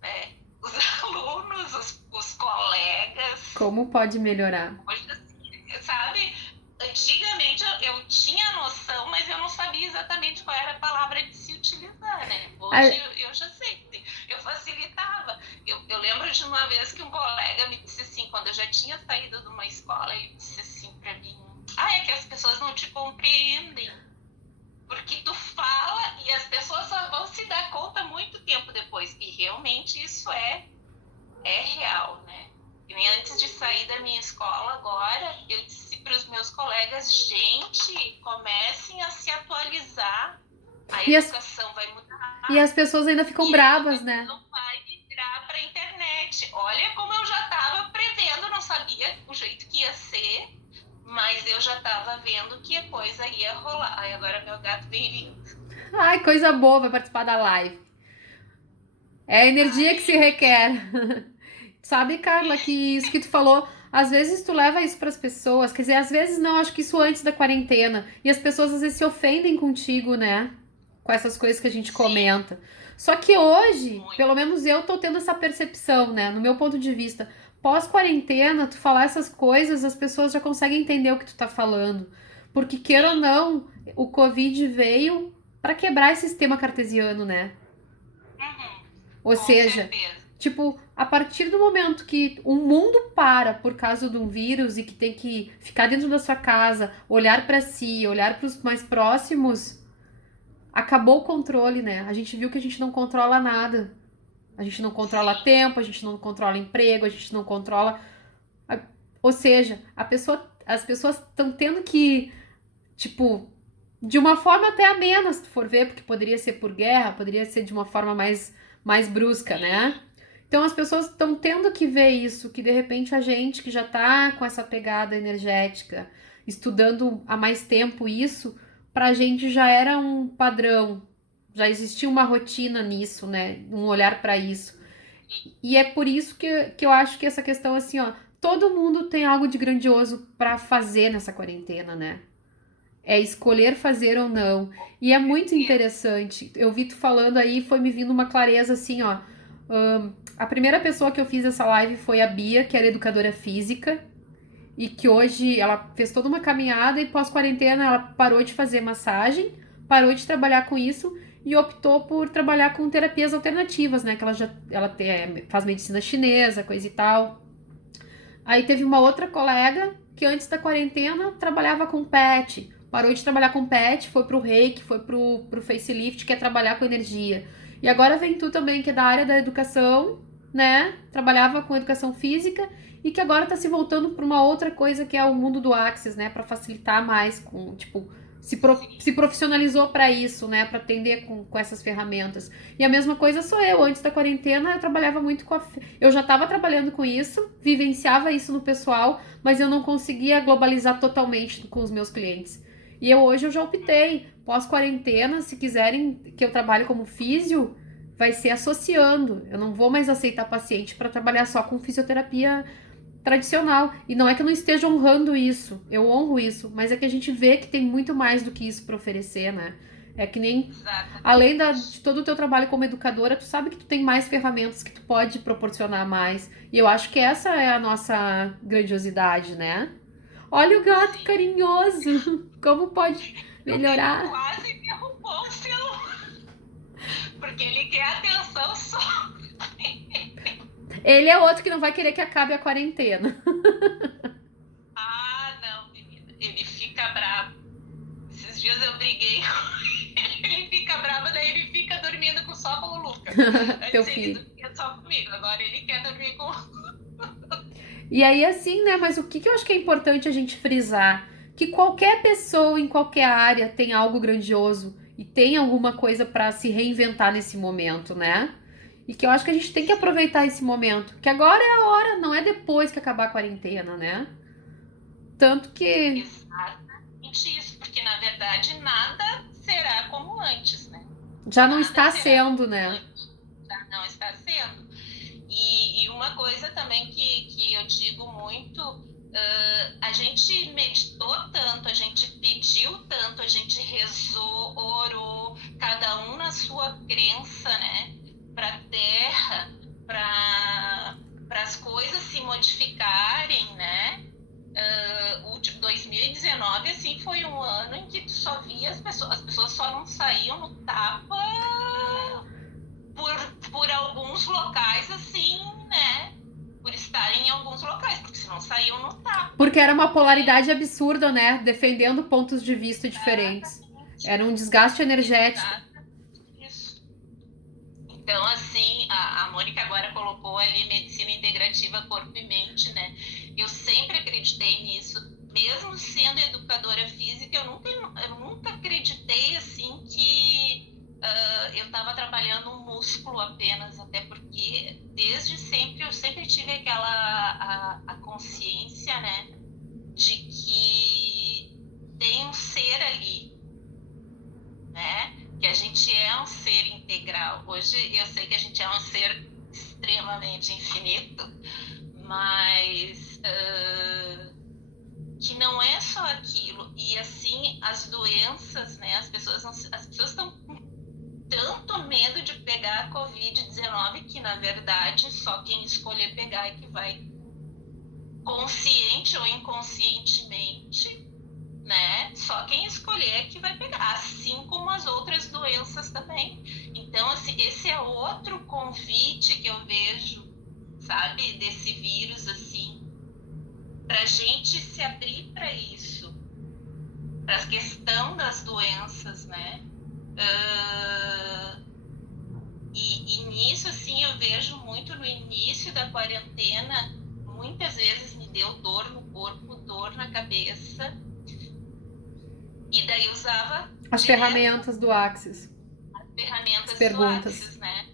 né, os alunos, os colegas. Como pode melhorar? Hoje, assim, sabe, antigamente eu tinha noção, mas eu não sabia exatamente qual era a palavra de se utilizar, né? Hoje Ah, eu já sei, eu facilitava. Eu lembro de uma vez que um colega me disse assim, quando eu já tinha saído de uma escola, ele disse assim para mim: é que as pessoas não te compreendem, porque tu fala e as pessoas só vão se dar conta muito tempo depois. E realmente isso é real, né? E nem antes de sair da minha escola agora, eu disse para os meus colegas: gente, comecem a se atualizar, a e as, educação vai e mudar as pessoas ainda ficam e a bravas, né? educação vai migrar para a internet. Olha como eu já estava prevendo, não sabia o jeito que ia ser, mas eu já estava vendo que a coisa ia rolar. Aí agora meu gato vem vindo. Ai, coisa boa, vai participar da live. É a energia Ai, que se requer. Sabe, Carla, que isso que tu falou, às vezes tu leva isso para as pessoas, quer dizer, às vezes não, acho que isso antes da quarentena, e as pessoas às vezes se ofendem contigo, né? Com essas coisas que a gente sim, comenta. Só que hoje, muito. pelo menos eu tô tendo essa percepção, né? No meu ponto de vista, pós-quarentena, tu falar essas coisas, as pessoas já conseguem entender o que tu tá falando. Porque, queira ou Sim, não, o Covid veio para quebrar esse sistema cartesiano, né? uhum, Ou com seja, certeza. tipo, a partir do momento que o mundo para por causa de um vírus e que tem que ficar dentro da sua casa, olhar para si, olhar para os mais próximos, acabou o controle, né? A gente viu que a gente não controla nada. A gente não controla Sim, tempo, a gente não controla emprego, a gente não controla. Ou seja, as pessoas estão tendo que, tipo, de uma forma até amena, se tu for ver, porque poderia ser por guerra, poderia ser de uma forma mais brusca, né? sim, Então as pessoas estão tendo que ver isso, que de repente a gente que já tá com essa pegada energética, estudando há mais tempo isso, pra gente já era um padrão, já existia uma rotina nisso, né? Um olhar para isso. E é por isso que eu acho que essa questão, assim, ó, todo mundo tem algo de grandioso pra fazer nessa quarentena, né? É escolher fazer ou não. E é muito interessante. Eu vi tu falando aí, foi me vindo uma clareza assim, ó. A primeira pessoa que eu fiz essa live foi a Bia, que era educadora física, e que hoje ela fez toda uma caminhada e pós-quarentena ela parou de fazer massagem, parou de trabalhar com isso e optou por trabalhar com terapias alternativas, né? Que faz medicina chinesa, coisa e tal. Aí teve uma outra colega que antes da quarentena trabalhava com pet, parou de trabalhar com pet, foi pro reiki, foi pro facelift, que é trabalhar com energia. E agora vem tu também, que é da área da educação, né? Trabalhava com educação física e que agora tá se voltando para uma outra coisa que é o mundo do Axis, né? Para facilitar mais com, tipo, se profissionalizou para isso, né? Para atender com essas ferramentas. E a mesma coisa sou eu. Antes da quarentena, eu trabalhava muito com eu já estava trabalhando com isso, vivenciava isso no pessoal, mas eu não conseguia globalizar totalmente com os meus clientes. E hoje eu já optei, pós-quarentena, se quiserem que eu trabalhe como físio, vai ser associando. Eu não vou mais aceitar paciente para trabalhar só com fisioterapia tradicional. E não é que eu não esteja honrando isso, eu honro isso, mas é que a gente vê que tem muito mais do que isso para oferecer, né? É que nem. Além de todo o teu trabalho como educadora, tu sabe que tu tem mais ferramentas que tu pode proporcionar mais. E eu acho que essa é a nossa grandiosidade, né? Olha o gato carinhoso! Como pode melhorar? Ele quase derrubou o celular. Porque ele quer atenção só. Ele é outro que não vai querer que acabe a quarentena. Ah, não, menina. Ele fica bravo. Esses dias eu briguei com ele. Ele fica bravo, daí ele fica dormindo só com o Lucas. Teu Antes filho. ele dormia só comigo, agora ele quer dormir com. E aí, assim, né? Mas o que eu acho que é importante a gente frisar? Que qualquer pessoa em qualquer área tem algo grandioso e tem alguma coisa para se reinventar nesse momento, né? E que eu acho que a gente tem que aproveitar esse momento. Que agora é a hora, não é depois que acabar a quarentena, né? Tanto que Exatamente isso, porque na verdade nada será como antes, né? já não Nada está será sendo, como né? antes, já não está sendo. E uma coisa também que eu digo muito, a gente meditou tanto, a gente pediu tanto, a gente rezou, orou, cada um na sua crença, né? Para a terra, para as coisas se modificarem, né? O 2019 assim foi um ano em que tu só via as pessoas só não saíam no tapa por alguns locais assim, né? Por estarem em alguns locais, porque se não saíam no tapa. Porque era uma polaridade absurda, né? Defendendo pontos de vista diferentes. Era um desgaste energético. Isso. Então, assim, a Mônica agora colocou ali medicina integrativa corpo e mente, né? Eu sempre acreditei nisso. Mesmo sendo educadora física, eu nunca acreditei, assim, que eu estava trabalhando um músculo apenas, até porque desde sempre eu sempre tive a consciência, né, de que tem um ser ali, né, que a gente é um ser integral. Hoje eu sei que a gente é um ser extremamente infinito, mas que não é só aquilo. E assim, as doenças, né, as pessoas estão tanto medo de pegar a Covid-19 que, na verdade, só quem escolher pegar é que vai, consciente ou inconscientemente, né? Só quem escolher é que vai pegar, assim como as outras doenças também. Então, assim, esse é outro convite que eu vejo, sabe, desse vírus, assim, pra gente se abrir para isso, para a questão das doenças, né? E nisso, assim, eu vejo muito no início da quarentena, muitas vezes me deu dor no corpo, dor na cabeça, e daí usava as ferramentas do Axis. As ferramentas do Axis, né?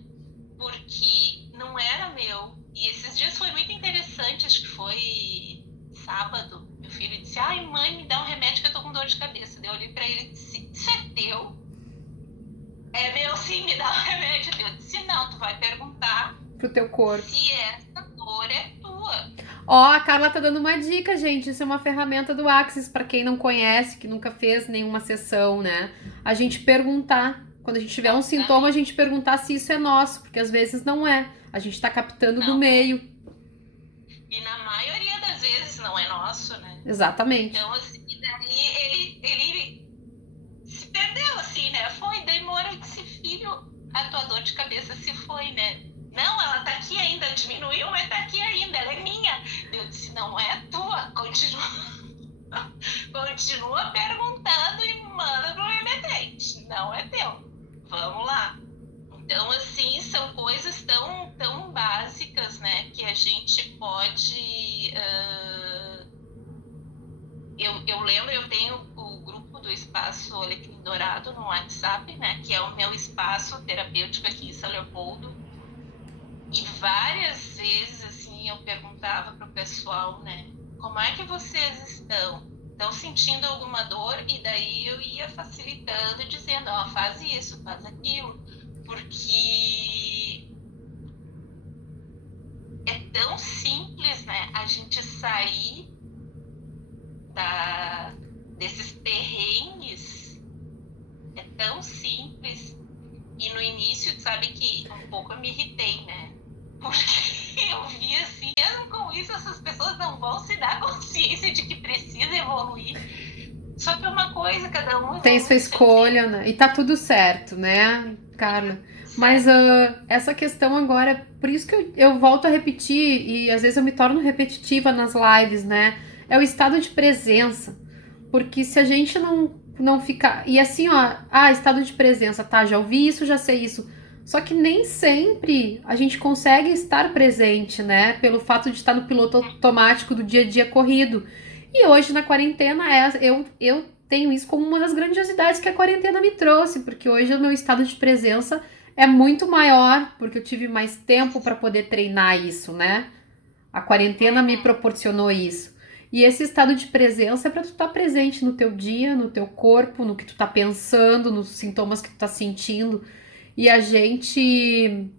Porque não era meu. E esses dias foi muito interessante, acho que foi sábado. Meu filho disse: ai, mãe, me dá um remédio que eu tô com dor de cabeça. Daí eu olhei pra ele e disse: isso é teu? É meu, sim, me dá um remédio. Eu disse: não, tu vai perguntar pro teu corpo. Se essa dor é tua. Ó, a Carla tá dando uma dica, gente. Isso é uma ferramenta do Axis, pra quem não conhece, que nunca fez nenhuma sessão, né? A gente perguntar, quando a gente tiver um sintoma, a gente perguntar se isso é nosso, porque às vezes não é. A gente tá captando do meio. E na maioria das vezes não é nosso, né? Exatamente. Então, assim, daí ele se perdeu, assim, né? Foi, demora que se filho, a tua dor de cabeça se foi, né? Não, ela tá aqui ainda, diminuiu, mas tá aqui ainda, ela é minha. Eu disse, não é tua, continua perguntando e manda pro remetente, não é teu. Vamos lá. Então, assim, são coisas tão básicas, né, que a gente pode... Eu lembro, eu tenho o grupo do Espaço Alecrim Dourado no WhatsApp, né, que é o meu espaço terapêutico aqui em São Leopoldo. E várias vezes, assim, eu perguntava pro pessoal, né, como é que vocês estão? Estão sentindo alguma dor? E daí eu ia facilitando, dizendo, ó, faz isso, faz aquilo. Porque é tão simples, né, a gente sair desses perrengues. É tão simples. E no início, tu sabe que um pouco eu me irritei, né? Porque eu vi assim, mesmo com isso, essas pessoas não vão se dar consciência de que precisa evoluir. Só que uma coisa, cada um tem sua escolha, né? E tá tudo certo, né, Carla? Mas essa questão agora, por isso que eu volto a repetir, e às vezes eu me torno repetitiva nas lives, né? É o estado de presença. Porque se a gente não ficar... E assim, ó, estado de presença, tá, já ouvi isso, já sei isso. Só que nem sempre a gente consegue estar presente, né? Pelo fato de estar no piloto automático do dia a dia corrido. E hoje na quarentena, eu tenho isso como uma das grandiosidades que a quarentena me trouxe, porque hoje o meu estado de presença é muito maior, porque eu tive mais tempo para poder treinar isso, né? A quarentena me proporcionou isso. E esse estado de presença é para tu estar presente no teu dia, no teu corpo, no que tu tá pensando, nos sintomas que tu tá sentindo. E a gente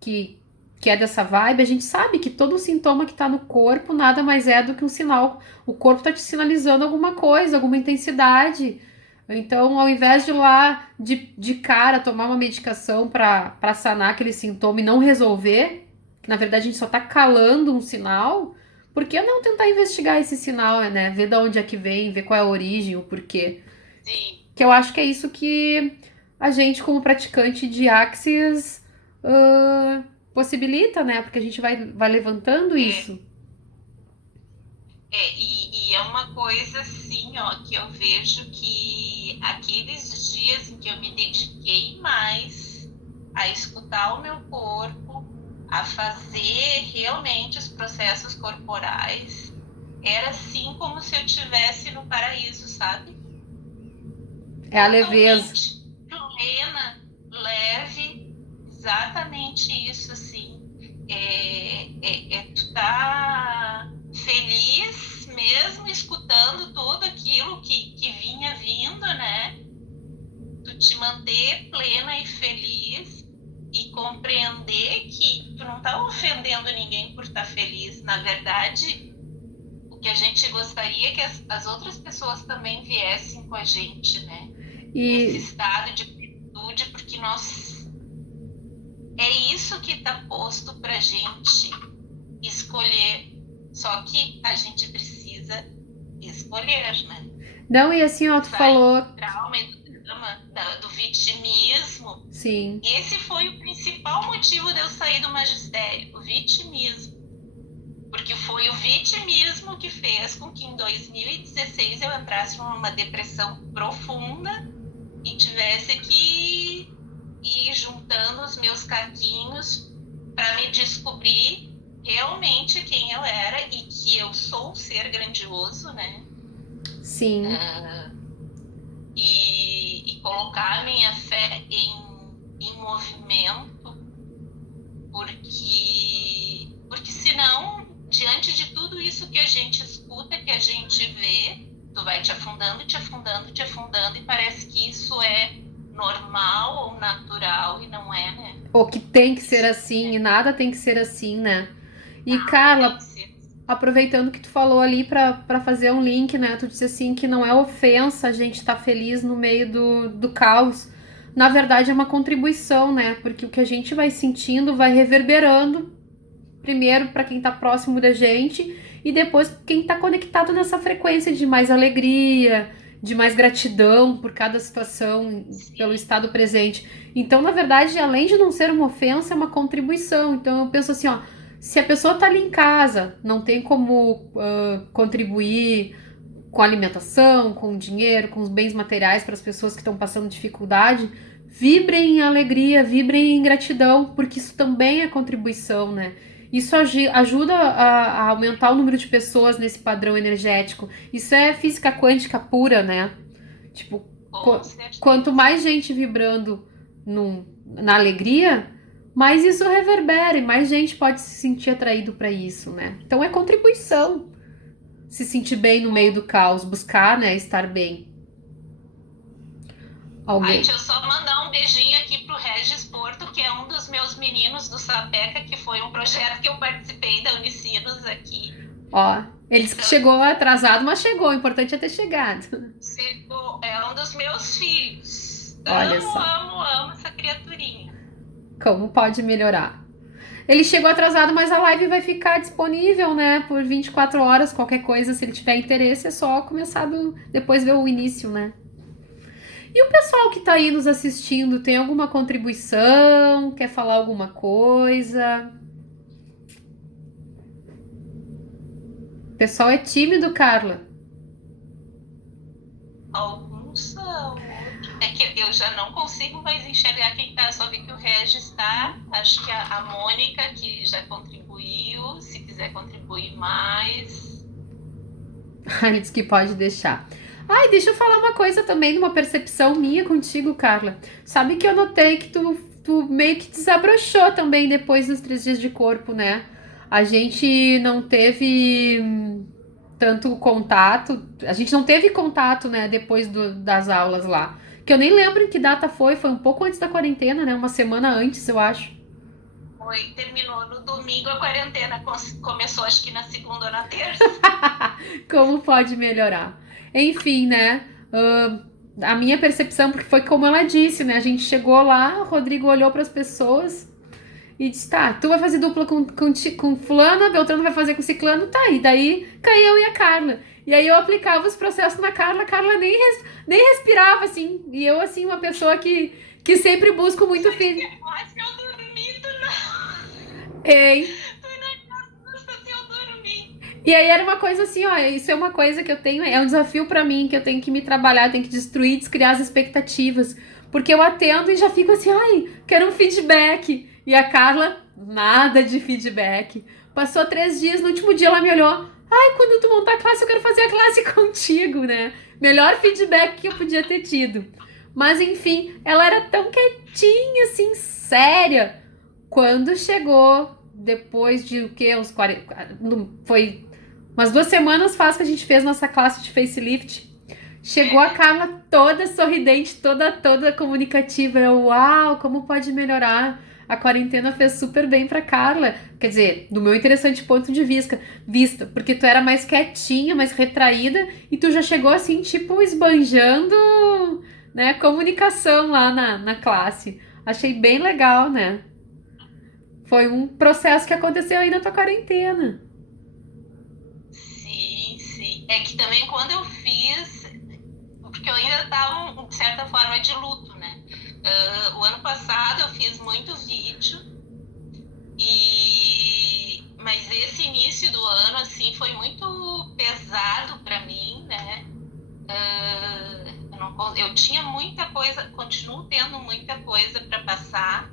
que é dessa vibe, a gente sabe que todo sintoma que tá no corpo nada mais é do que um sinal. O corpo tá te sinalizando alguma coisa, alguma intensidade. Então, ao invés de ir lá de cara tomar uma medicação para sanar aquele sintoma e não resolver, que na verdade a gente só tá calando um sinal, por que não tentar investigar esse sinal, né? Ver de onde é que vem, ver qual é a origem, o porquê. Sim. Que eu acho que é isso que a gente, como praticante de Axis, possibilita, né? Porque a gente vai levantando isso. E é uma coisa assim, ó, que eu vejo que aqueles dias em que eu me dediquei mais a escutar o meu corpo, a fazer realmente os processos corporais, era assim como se eu estivesse no paraíso, sabe? É a leveza. Plena, leve, exatamente isso, assim. Tu tá feliz mesmo escutando tudo aquilo que vinha vindo, né? Tu te manter plena e feliz e compreender que tu não tá ofendendo ninguém por estar feliz. Na verdade, o que a gente gostaria é que as outras pessoas também viessem com a gente, né? Nesse estado de plenitude, porque é isso que está posto pra gente escolher. Só que a gente precisa escolher, né? Não, e assim, ó, tu falou... Do trauma e do drama, do vitimismo. Sim. Esse foi o principal motivo de eu sair do magistério, o vitimismo. Porque foi o vitimismo que fez com que em 2016 eu entrasse numa depressão profunda e tivesse que ir juntando os meus caquinhos para me descobrir realmente quem eu era e que eu sou um ser grandioso, né? Sim. E colocar a minha fé em movimento, porque senão, diante de tudo isso que a gente escuta, que a gente vê, tu vai te afundando, te afundando, te afundando, e parece que isso é normal ou natural, e não é, né? Ou que tem que ser assim, e nada tem que ser assim, né? E, Tem Carla, que ser. aproveitando que tu falou ali pra fazer um link, né? Tu disse assim que não é ofensa a gente estar feliz no meio do caos. Na verdade, é uma contribuição, né? Porque o que a gente vai sentindo vai reverberando, primeiro para quem tá próximo da gente e depois quem tá conectado nessa frequência de mais alegria, de mais gratidão por cada situação, pelo Sim, estado presente. Então, na verdade, além de não ser uma ofensa, é uma contribuição. Então, eu penso assim, ó, se a pessoa tá ali em casa, não tem como contribuir com alimentação, com dinheiro, com os bens materiais para as pessoas que estão passando dificuldade, vibrem em alegria, vibrem em gratidão, porque isso também é contribuição, né? Isso ajuda a aumentar o número de pessoas nesse padrão energético. Isso é física quântica pura, né? Tipo, com quanto certeza. mais gente vibrando na alegria, mais isso reverbera e mais gente pode se sentir atraído para isso, né? Então é contribuição se sentir bem no meio do caos, buscar, né, estar bem. Ai, deixa eu Alguém. só mandar um beijinho aqui pro Regis Porto, que é um dos meus meninos do Sapeca, que foi um projeto que eu participei da Unicinos aqui. Ó, ele disse que Então, chegou atrasado, mas chegou. O importante é ter chegado. é um dos meus filhos. Olha Amo, só, amo, amo essa criaturinha. como pode melhorar. Ele chegou atrasado, mas a live vai ficar disponível, né, por 24 horas. Qualquer coisa, se ele tiver interesse, é só começar depois ver o início, né? E o pessoal que tá aí nos assistindo, tem alguma contribuição? Quer falar alguma coisa? O pessoal é tímido, Carla. Alguns são, outros. É que eu já não consigo mais enxergar quem tá. Só vi que o Regis tá. Acho que a Mônica, que já contribuiu, se quiser contribuir mais. Ele disse que pode deixar. Ai, deixa eu falar uma coisa também, de uma percepção minha contigo, Carla. Sabe que eu notei que tu meio que desabrochou também depois dos 3 dias de corpo, né? A gente não teve tanto contato. A gente não teve contato, né, depois das aulas lá. Que eu nem lembro em que data foi. Foi um pouco antes da quarentena, né? Uma semana antes, eu acho. Terminou no domingo a quarentena. Começou acho que na segunda ou na terça. Como pode melhorar? Enfim, né? A minha percepção, porque foi como ela disse, né? A gente chegou lá, o Rodrigo olhou para as pessoas e disse: tá, tu vai fazer dupla com fulana, Beltrano vai fazer com ciclano, tá. E daí caiu eu e a Carla. E aí eu aplicava os processos na Carla, a Carla nem respirava, assim. E eu, assim, uma pessoa que sempre busco muito filho. Mas que eu dormi, tu não. Ei, Tu não gosta se eu dormi. e aí era uma coisa assim, ó, isso é uma coisa que eu tenho, é um desafio pra mim, que eu tenho que me trabalhar, eu tenho que destruir, descriar as expectativas, porque eu atendo e já fico assim, ai, quero um feedback. E a Carla, nada de feedback. Passou 3 dias, no último dia ela me olhou, ai, quando tu montar a classe, eu quero fazer a classe contigo, né? Melhor feedback que eu podia ter tido. Mas enfim, ela era tão quietinha, assim, séria, quando chegou depois de o que? Uns 40. Foi umas 2 semanas faz que a gente fez nossa classe de facelift. Chegou a Carla toda sorridente, toda comunicativa. Eu, uau, como pode melhorar? A quarentena fez super bem pra Carla. Quer dizer, do meu interessante ponto de vista, porque tu era mais quietinha, mais retraída, e tu já chegou assim, tipo, esbanjando, né, comunicação lá na classe. Achei bem legal, né? Foi um processo que aconteceu aí na tua quarentena. Sim, sim. É que também quando eu fiz, porque eu ainda estava, de certa forma, de luto, né? O ano passado eu fiz muito vídeo, mas esse início do ano, assim, foi muito pesado para mim, né? Eu tinha muita coisa, continuo tendo muita coisa para passar,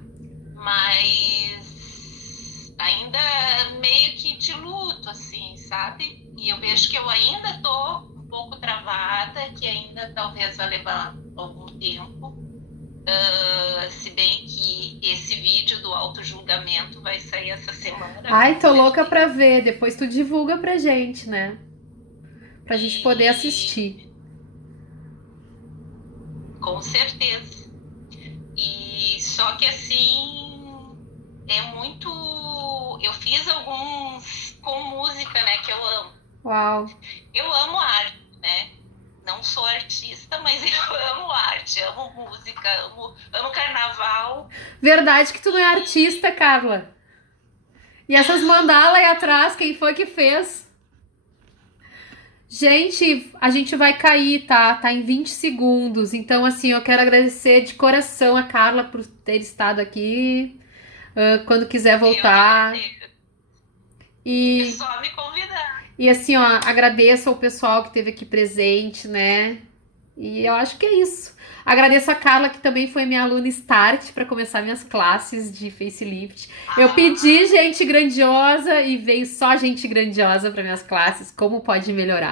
mas ainda meio que de luto, assim, sabe? E eu vejo que eu ainda tô um pouco travada, que ainda talvez vai levar algum tempo. Se bem que esse vídeo do autojulgamento vai sair essa semana, Ai, com tô louca certeza. pra ver. Depois tu divulga pra gente, né? Pra gente poder E assistir. com certeza. Só que assim, é muito. Eu fiz alguns com música, né? Que eu amo. Uau. Eu amo arte, né? Não sou artista, mas eu amo arte, amo música, amo carnaval. Verdade que tu não é artista, Carla. E essas mandalas aí atrás, quem foi que fez? Gente, a gente vai cair, tá? Tá em 20 segundos. Então, assim, eu quero agradecer de coração a Carla por ter estado aqui. Quando quiser Eu voltar. agradeço. É E, só me convidar. e assim, ó, agradeço ao pessoal que esteve aqui presente, né? E eu acho que é isso. Agradeço a Carla, que também foi minha aluna Start para começar minhas classes de facelift. Eu pedi gente grandiosa e veio só gente grandiosa para minhas classes. Como pode melhorar?